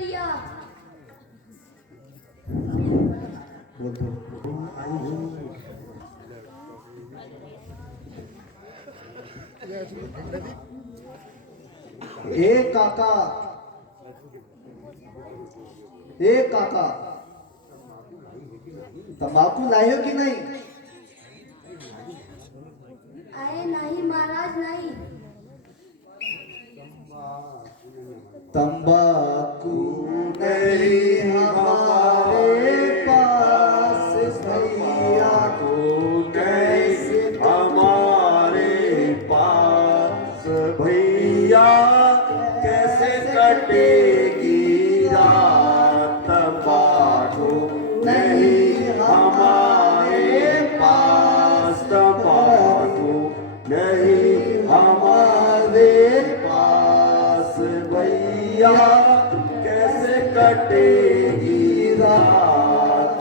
करिया। ए काका, ए काका, तंबाकू लाए हो कि नहीं? आए नहीं महाराज, नहीं। तंबाकू नहीं हमारे पास भैया, को नहीं हमारे पास भैया, कैसे कटेगी रात? तंबाकू नहीं हमारे पास, तंबाकू नहीं हमारे पास भैया, कैसे कटेगी रात?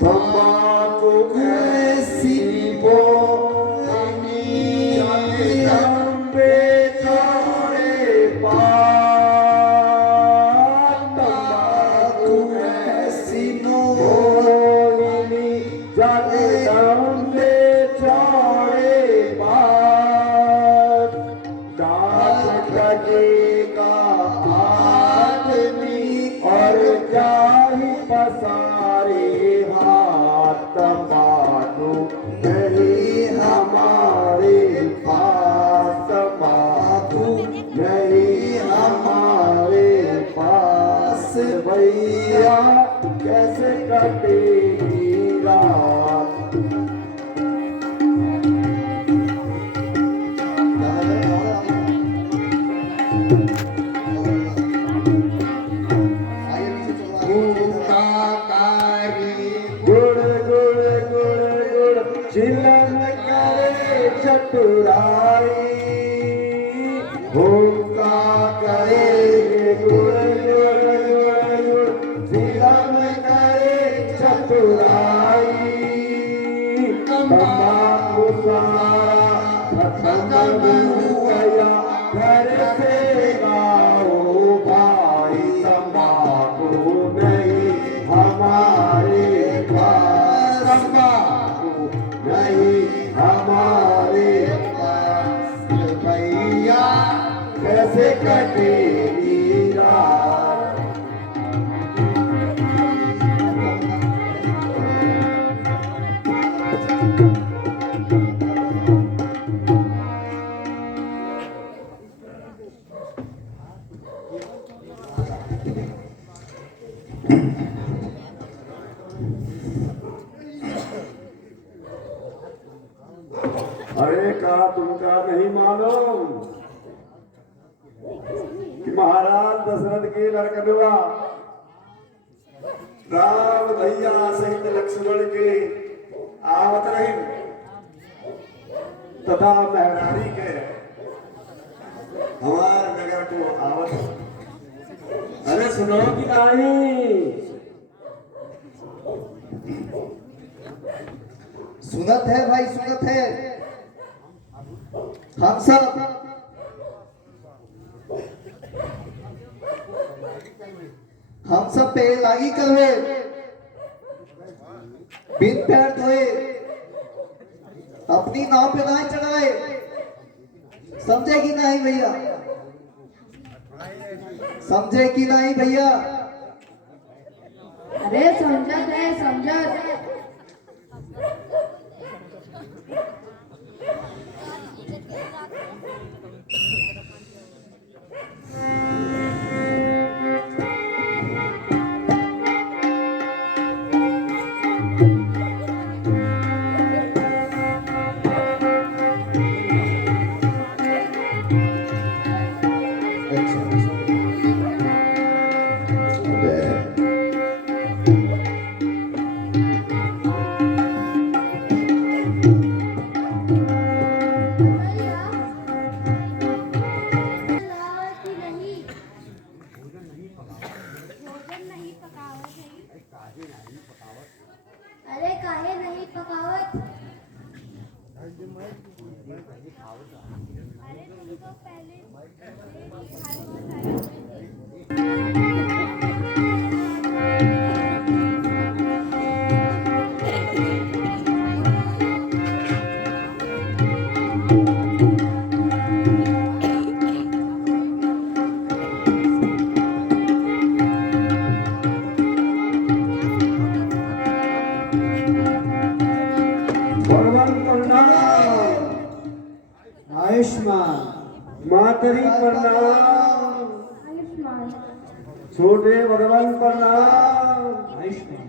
तंबाकू ऐसी बोनी लंबे चौड़े पात, तंबाकू ऐसी बोनी लंबे चौड़े पात, दांत कटेगा आदमी और जाहि पसारे हाथ। तंबाकू नहीं हमारे पास, तंबाकू नहीं हमारे पास भैया, कैसे कटेगी रात? गुड़ गुड़ गुड़ गुड़ चिलन करे चतुराई, भूखा करेंगे गुड़ गुड़ गुड़ गुड़ चिलन करे चतुराई। तंबाकू सहारा खत्म हुआ घर से गाओ भाई, तंबाकू नहीं हमारे पास, तंबाकू नहीं हमारे पास भैया, कैसे कटेगी रात? अरे का तुमका नहीं मालूम कि महाराज दशरथ की लड़कनवा राम भैया सहित लक्ष्मण के आवत रही तथा मेहरारी के हमार नगर को आवत। अरे सुनो कि नहीं? सुनत है भाई, सुनत है। हम सब पे लागी करवे, बिन पैर धोए, अपनी नाव पे ना चढ़ाए। समझे कि नहीं भैया? समझे कि नहीं भैया? अरे समझत है, समझत। अरे भगवान प्रणाम। आयुष्मान। मातरी प्रणाम। आयुष्मान। छोटे भगवान प्रणाम। आयुष्मान।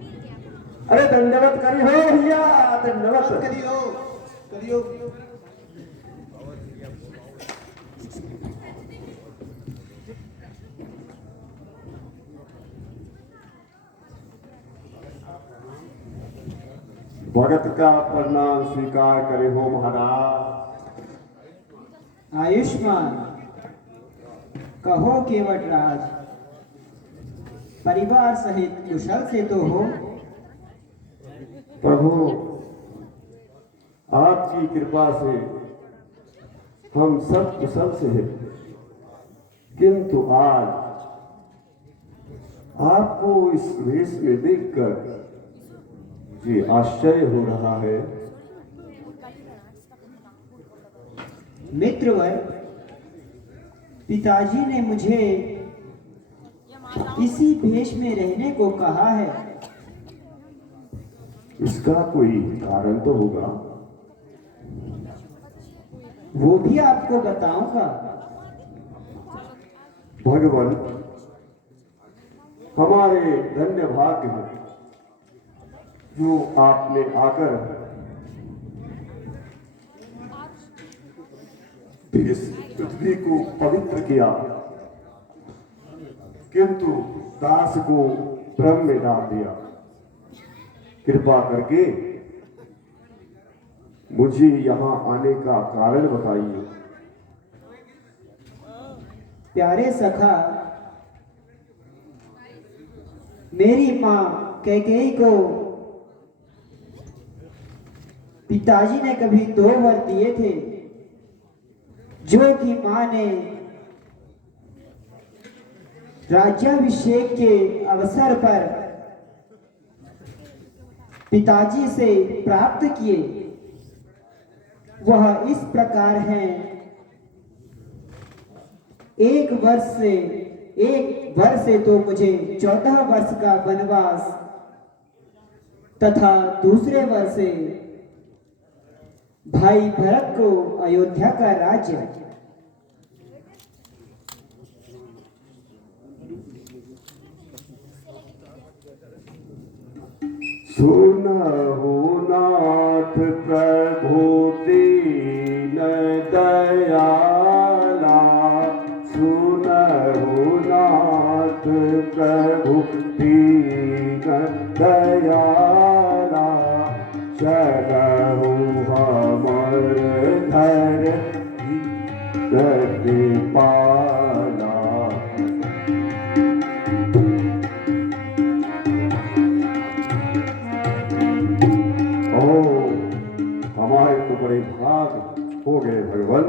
अरे दंडवत करी हो भैया, दंडवत करियो करियो। भगत का प्रणाम स्वीकार करे हो महाराज। आयुष्मान। कहो केवटराज, परिवार सहित कुशल से तो हो? प्रभु आपकी कृपा से हम सब कुशल से हैं, किंतु आज आपको इस वेश में देखकर जी आश्चर्य हो रहा है। मित्रवर, पिताजी ने मुझे इसी भेष में रहने को कहा है। इसका कोई कारण तो होगा। वो भी आपको बताऊंगा। भगवान, हमारे धन्य भाग्य हैं जो आपने आकर इस पृथ्वी को पवित्र किया, किंतु दास को भ्रम में डाल दिया। कृपा करके मुझे यहाँ आने का कारण बताइए। प्यारे सखा, मेरी माँ कैकेयी को पिताजी ने कभी 2 वर दिए थे, जो कि माँ ने राज्याभिषेक के अवसर पर पिताजी से प्राप्त किए। वह इस प्रकार हैं। 1 वर्ष से तो मुझे 14 वर्ष का वनवास तथा दूसरे वर्ष से भाई भरत को अयोध्या का राज्य। सुनहु नाथ प्रभु दीन दयाला, सुनहु नाथ प्रभु दीन दयाला, चलहु हमर धरती पाला। हमारे तो बड़े भाग हो गए भगवान,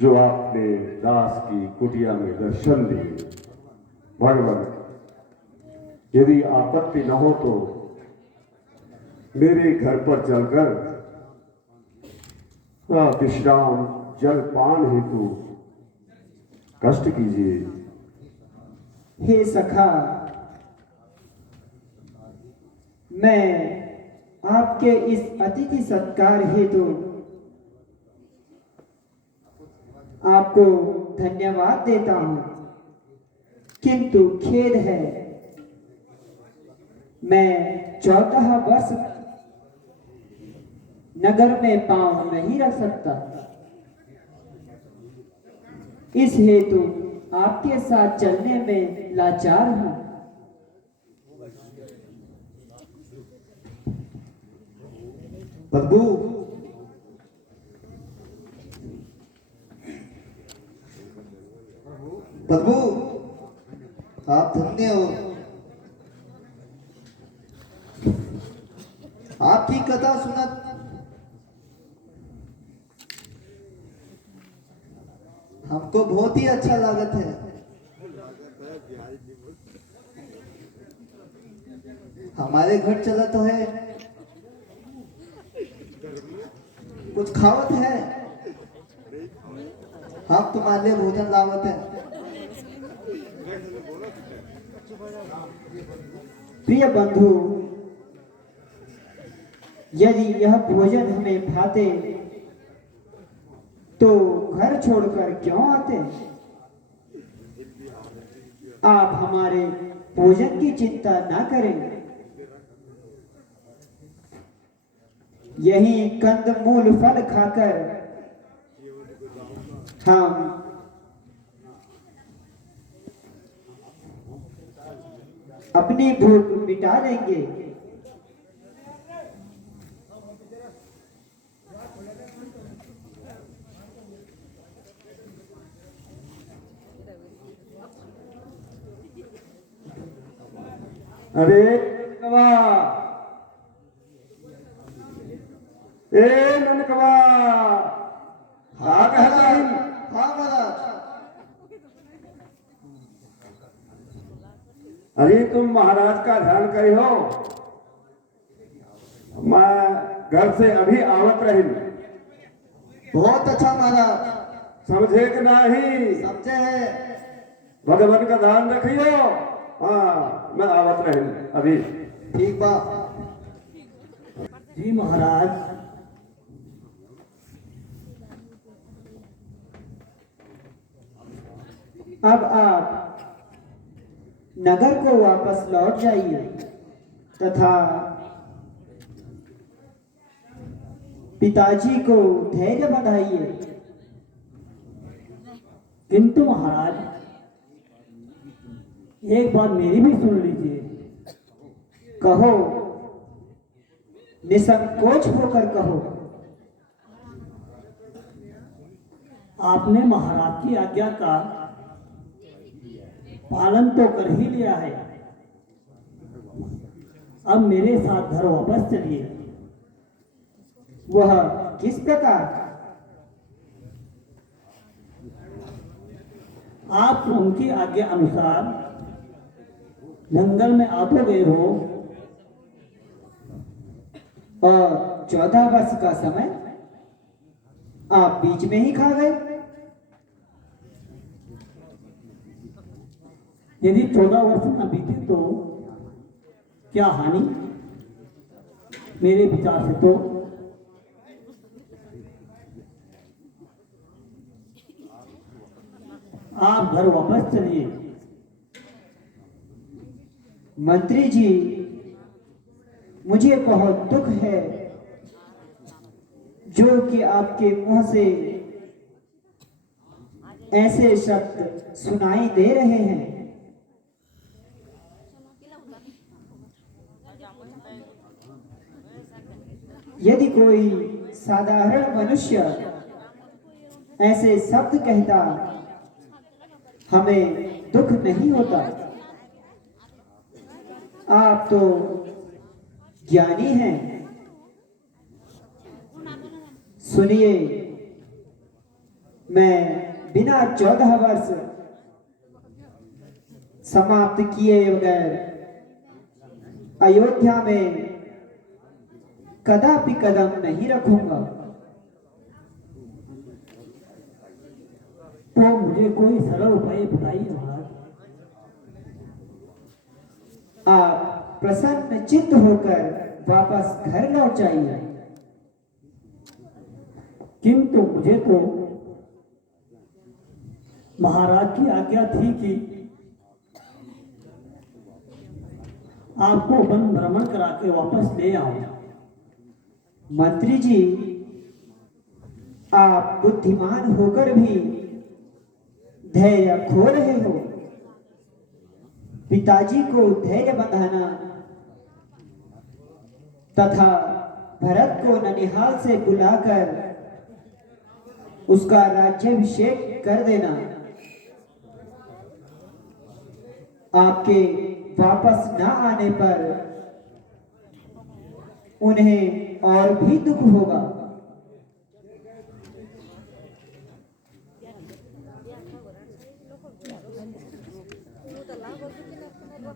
जो आपने दास की कुटिया में दर्शन दिए। भगवान, यदि आपत्ति न हो तो मेरे घर पर चलकर विश्राम जलपान हेतु कष्ट कीजिए। हे सखा, मैं आपके इस अतिथि सत्कार हेतु आपको धन्यवाद देता हूं, किंतु खेद है, मैं 14 वर्ष नगर में पांव नहीं रख सकता। इस हेतु आपके साथ चलने में लाचार हूं। बदबू, बदबू, आप धन्य हो। आपकी कथा सुनत हमको बहुत ही अच्छा लागत है। हमारे घर चला तो है, कुछ खावत है, हम तुम्हारे लिए भोजन लावत है। प्रिय बंधु, यदि यह भोजन हमें भाते तो घर छोड़कर क्यों आते? आप हमारे भोजन की चिंता ना करें। यही कंदमूल फल खाकर हम अपनी भूख मिटा लेंगे। अरे ननकवा, ए ननकवा, हाँ आ कहता है। हाँ महाराज। अरे तुम महाराज का ध्यान करे हो, मैं घर से अभी आवत रही। बहुत अच्छा महाराज। समझे कि नहीं? समझे है। भगवान का ध्यान रखियो। हाँ, मैं आवत रही अभी। ठीक बा। जी महाराज। अब आप नगर को वापस लौट जाइए तथा पिताजी को धैर्य बंधाइए। किंतु महाराज, एक बात मेरी भी सुन लीजिए। कहो, निसंकोच होकर कहो। आपने महाराज की आज्ञा का पालन तो कर ही लिया है, अब मेरे साथ घर वापस चलिए। वह किस प्रकार? आप उनकी आज्ञा अनुसार जंगल में आ तो गए हो, और 14 वर्ष का समय आप बीच में ही खा गए। यदि 14 वर्ष न बीते तो क्या हानि? मेरे विचार से तो आप घर वापस चलिए। मंत्री जी, मुझे बहुत दुख है जो कि आपके मुंह से ऐसे शब्द सुनाई दे रहे हैं। यदि कोई साधारण मनुष्य ऐसे शब्द कहता, हमें दुख नहीं होता। आप तो ज्ञानी हैं। सुनिए, मैं बिना 14 वर्ष समाप्त किए बगैर अयोध्या में कदापि कदम नहीं रखूंगा। तो मुझे कोई सरल उपाय बताइए महाराज। आप प्रसन्न चित्त होकर वापस घर लौट जाइए। किंतु मुझे तो महाराज की आज्ञा थी कि आपको वन भ्रमण करा के वापस ले आऊं। मंत्री जी, आप बुद्धिमान होकर भी धैर्य खो रहे हो। पिताजी को धैर्य बंधाना तथा भरत को ननिहाल से बुलाकर उसका राज्याभिषेक कर देना आपके वापस न आने पर उन्हें और भी दुख होगा।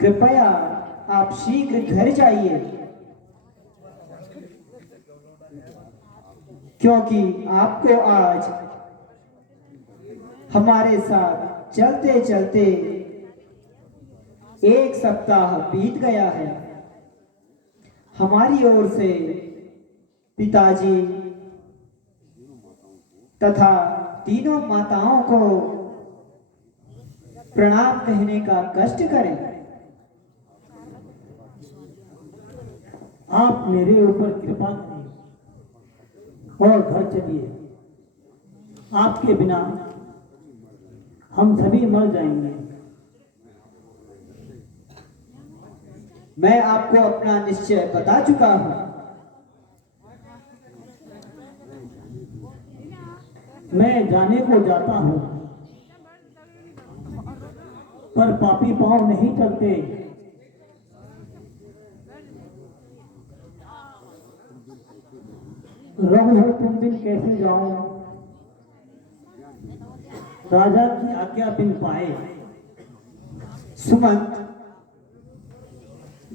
कृपया आप शीघ्र घर जाइए, क्योंकि आपको आज हमारे साथ चलते चलते 1 सप्ताह बीत गया है। हमारी ओर से पिताजी तथा तीनों माताओं को प्रणाम कहने का कष्ट करें। आप मेरे ऊपर कृपा करिए और घर चलिए। आपके बिना हम सभी मर जाएंगे। मैं आपको अपना निश्चय बता चुका हूं। मैं जाने को जाता हूं, पर पापी पांव नहीं चलते। रघुवर तुम बिन कैसे जाऊं, राजा की आज्ञा बिन पाए। सुमंत,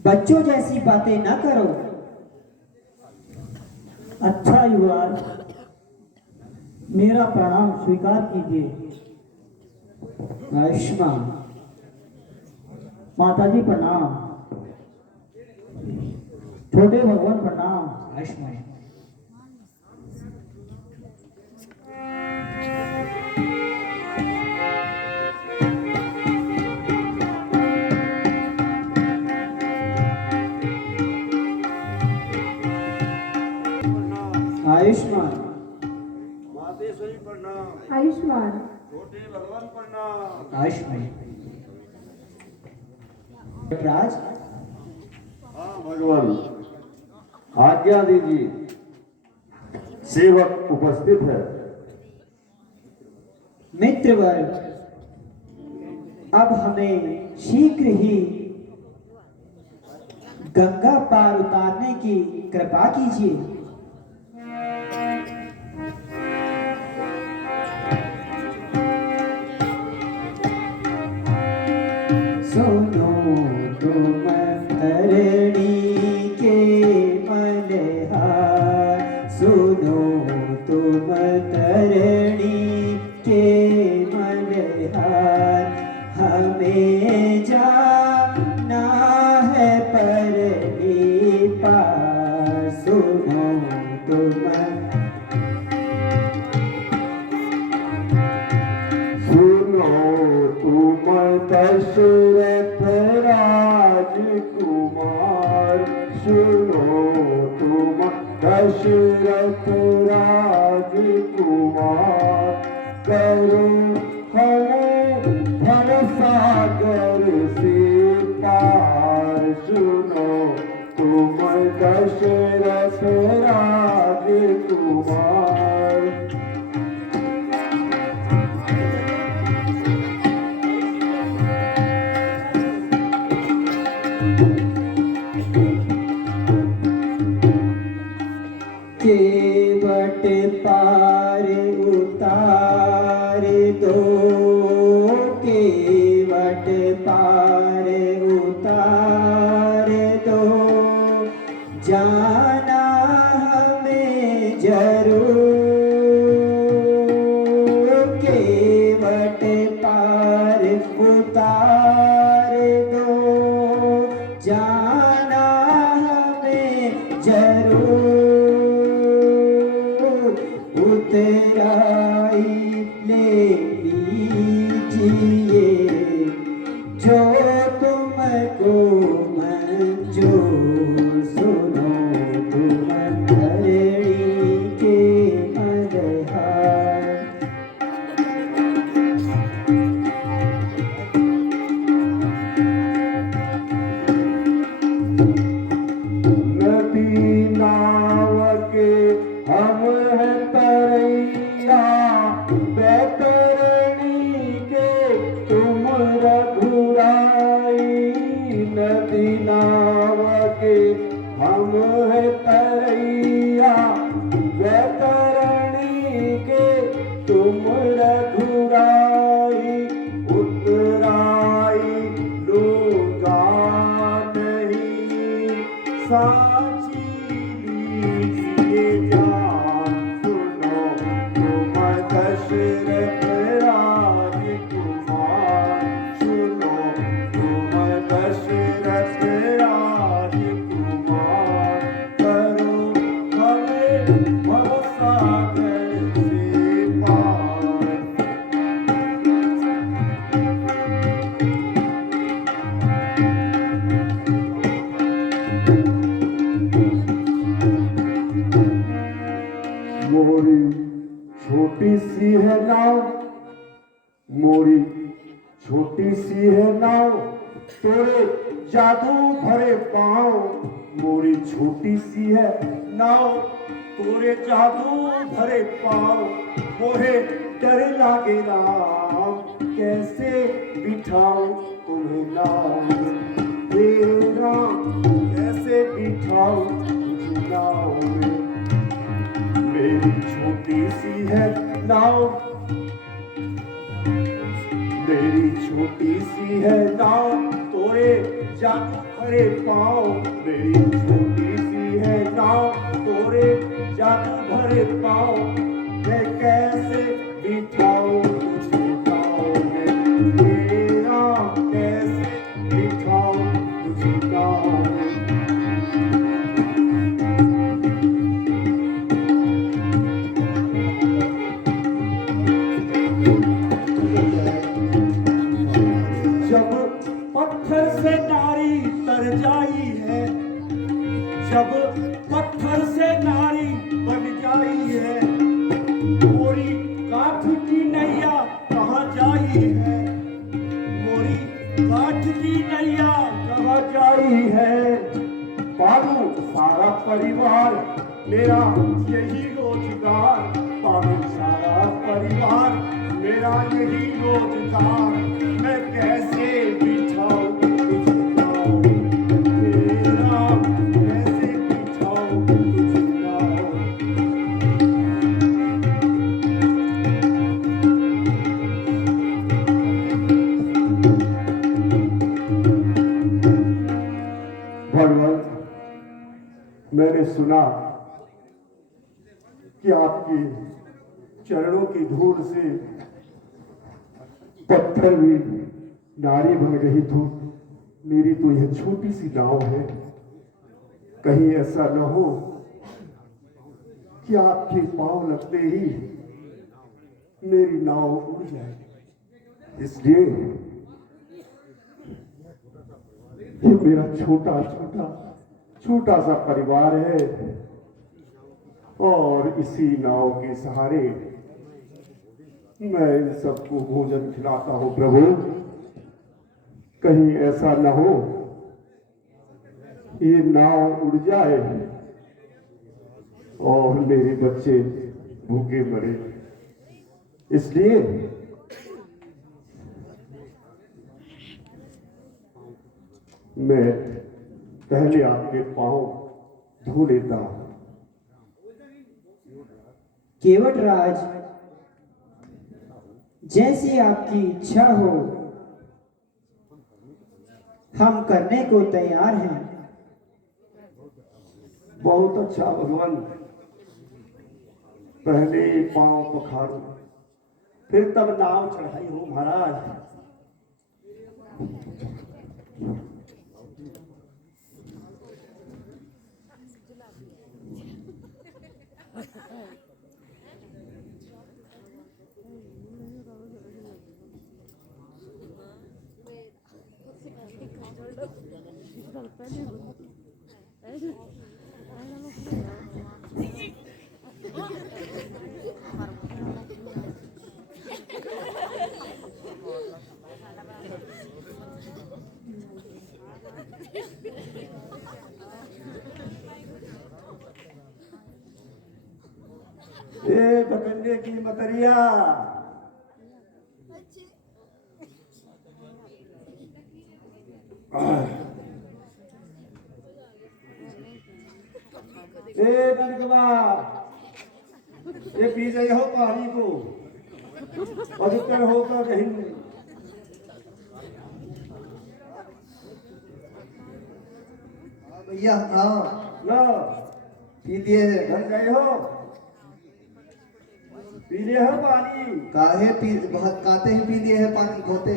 बच्चों जैसी बातें ना करो। अच्छा युवराज, मेरा प्रणाम स्वीकार कीजिए। आयुष्मान। माताजी प्रणाम। छोटे भगवान प्रणाम। आयुष्मान। आयुष्मान। मातेश्वरी प्रणाम। आयुष्मान। छोटे भगवान प्रणाम। आयुष्मान। राज, हाँ भगवान, आज्ञा दीजिए, सेवक उपस्थित है। मित्रवर्ग, अब हमें शीघ्र ही गंगा पार उतारने की कृपा कीजिए। सुनो तुम धरणी के मल्हार, सुनो तुम धरणी के मल्हार, हमें जाना है परली पार। सुनो तुम, सुनो तुम दशरथ राजकुमार, सुनो तुम दशरथ राजकुमार, करो हमें भवसागर से पार। सुनो तुम दशरथ राजकुमार। केवट पार उतार दो, केवट पार उतार दो, जाना हमें जरूर। केवट पार उतार दो, जाना हमें जरूर। उतराई ले लीजिए जो तुमको मंजूर। सुनो तुम धरणी के मल्हार, नदी नाव के हम हैं तरैया, बैतरणी के तुम रघुराई। नदी नाव के हम हैं तरैया, बैतरणी के तुम रघुराई। उतराई लूंगा प्राची लीजिए जान, सुनो तुम दशरथ राजकुमार, सुनो तुम दशरथ राजकुमार, करो हमें भवसागर से पार। मोरी छोटी सी है नाव, मोरी छोटी सी है नाव, तोरे जादू भरे पाँव, मोरी छोटी सी है नाव, तोरे जादू भरे पाँव, मोहे डर लागे राम, कैसे बिठाऊं तुम्हें नाव में, हे राम कैसे बिठाऊं तुझे नाव में। मेरी छोटी सी है नाव, मेरी छोटी सी है नाव, तोरे जादू भरे पाँव, मेरी छोटी सी है नाव, तोरे जादू भरे पाँव, मैं कैसे बिठाऊं तुझे नाव में, हे राम कैसे बिठाऊं तुझे नाव में। जब पत्थर से नारी तर जाई है, जब पत्थर से नारी बन जाई है, मोरी काठ की नैया कहाँ जाई है, मोरी काठ की नैया कहाँ जाई है। पालू सारा परिवार मेरा यही रोजगार, पालू सारा परिवार मेरा यही रोजगार, मैं कैसे बिठाऊं तुझे नाव में, हे राम कैसे बिठाऊं तुझे नाव में। भगवान, मैंने सुना कि आपकी चरणों की धूल से पत्थर भी नारी बन गई, तो मेरी तो यह छोटी सी नाव है, कहीं ऐसा न हो कि आपके पांव लगते ही मेरी नाव उड़ जाए। इसलिए ये मेरा छोटा छोटा छोटा सा परिवार है, और इसी नाव के सहारे मैं इन सबको भोजन खिलाता हूं। प्रभु कहीं ऐसा न हो ये नाव उड़ जाए और मेरे बच्चे भूखे मरे, इसलिए मैं पहले आपके पांव धो लेता हूं। केवट राज, जैसी आपकी इच्छा हो हम करने को तैयार हैं। बहुत अच्छा भगवान, पहले पांव पखारो फिर तब नाव चढ़ाई हो महाराज। ए बकंडे की मतरिया, ए ननकवा, ये पी जाइए हो पानी को अधिकतर होकर कहीं। भैया हाँ लो पी दिए है। बन गए हो, पी लिए हो पानी। काहे पी बहुत काते ही पी लिए है पानी धोते।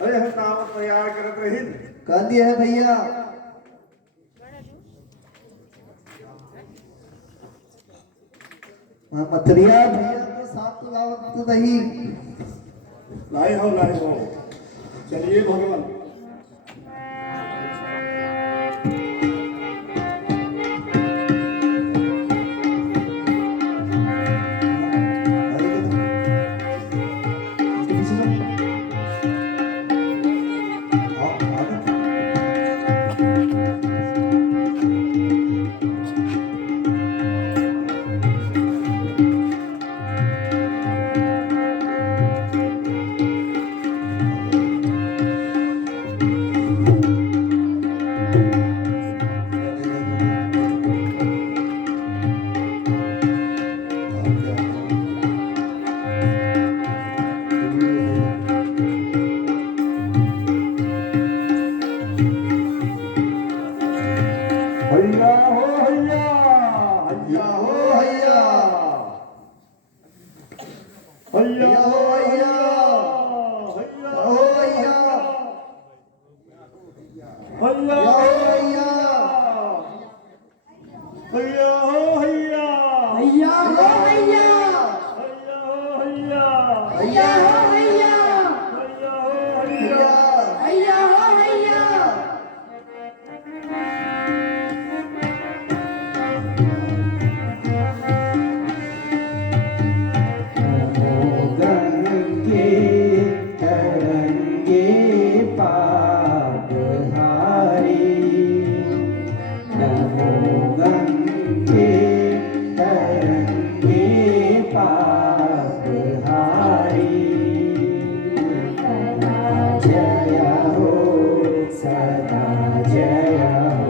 अरे हम नाम तैयार करत रही। कर दिए है भैया। हाँ मथुरिया भैया तो साथ तो लावत तो नहीं। लाए हो लाए हो, चलिए भगवान। हैया हो हैया, हैया हो हैया, हैया हो हैया, हैया हो हैया, हैया हो हैया, हैया हो हैया, हैया हो हैया, हैया हो हैया, हैया हो हैया, हैया हो हैया। हैया हो हैया। गंगे तरंगे पादहारी, नमो गंगे तरंगे पादहारी। जय हो सदा जय हो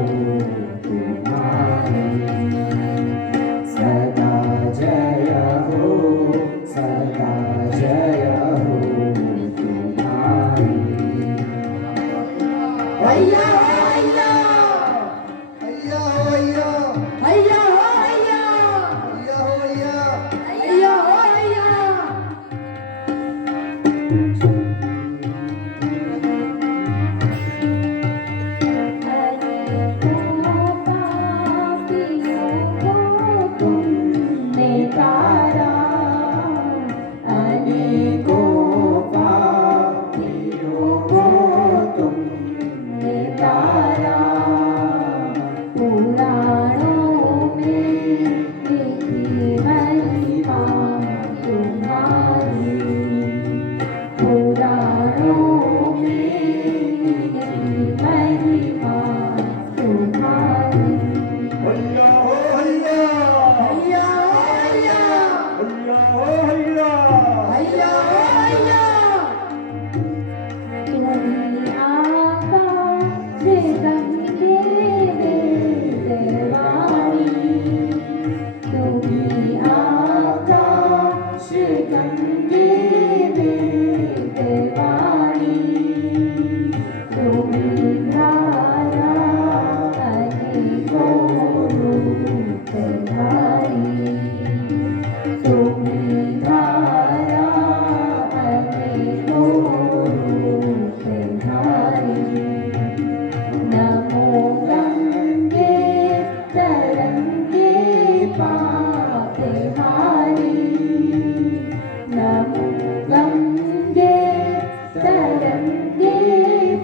तुम्हारी, सदा जय हो सदा जय हो तुम्हारी। हैया हो हैया, हैया हो हैया, हैया हो हैया, हैया हो हैया। हैया हो हैया। अनेकों पापियों को तुमने तारा, पुराणों में लिखी महिमा तुम्हारी, पुराणों में लिखी महिमा तुम्हारी। हैया हो हैया, हैया हो हैया, हैया हो हैया, हैया हो हैया। तुम्ही आकाश गंगे देवाणी, तुम्ही आकाश गंगे देवाणी, तुम्ही धारा अनेकों रूप धारी, तुम्ही धारा अनेकों रूप धारी। नमो गंगे तरंगे पापहारी, नमो गंगे तरंगे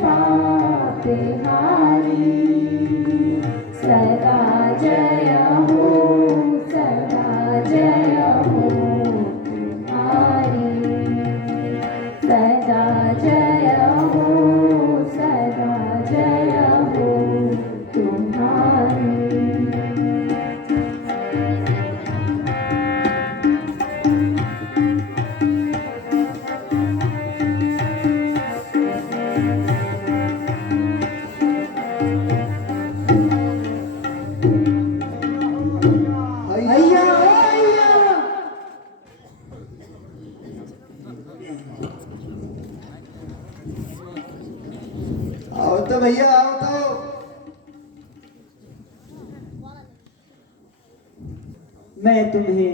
पापहारी। सदा जय हो सदा जय हो तुम्हारी, सदा जय हो सदा जय हो तुम्हारी। हैया हो हैया, तो भैया आओ तो। मैं तुम्हें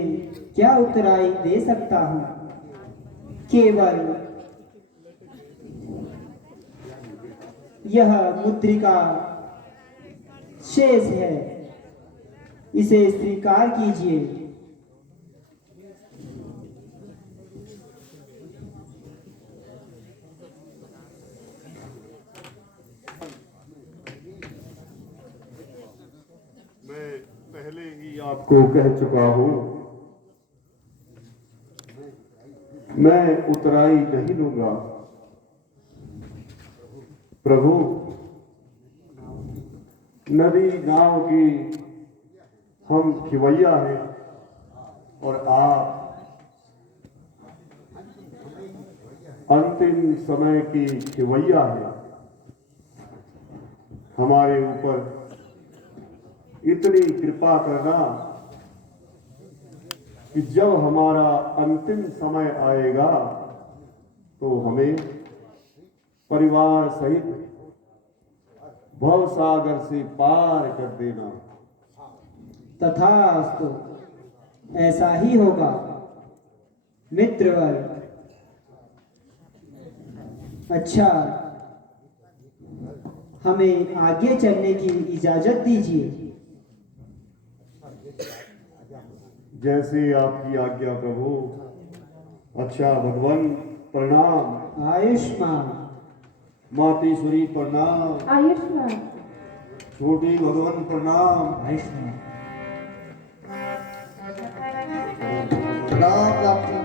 क्या उत्तराई दे सकता हूँ? केवल यह मुद्रिका शेष है, इसे स्वीकार कीजिए। मैं पहले ही आपको कह चुका हूं, मैं उतराई नहीं लूंगा। प्रभु, नदी नाव की हम खिवैया हैं और आप अंतिम समय की खिवैया हैं। हमारे ऊपर इतनी कृपा करना कि जब हमारा अंतिम समय आएगा तो हमें परिवार सहित भव सागर से पार कर देना। तथास्तु, ऐसा ही होगा मित्रवर। अच्छा, हमें आगे चलने की इजाजत दीजिए। जैसे आपकी आज्ञा प्रभु। अच्छा भगवान प्रणाम। आयुष्मान। मातेश्वरी प्रणाम। आयुष्मान। छोटी भगवान प्रणाम। आयुष्मान। प्रणाम प्राप्ति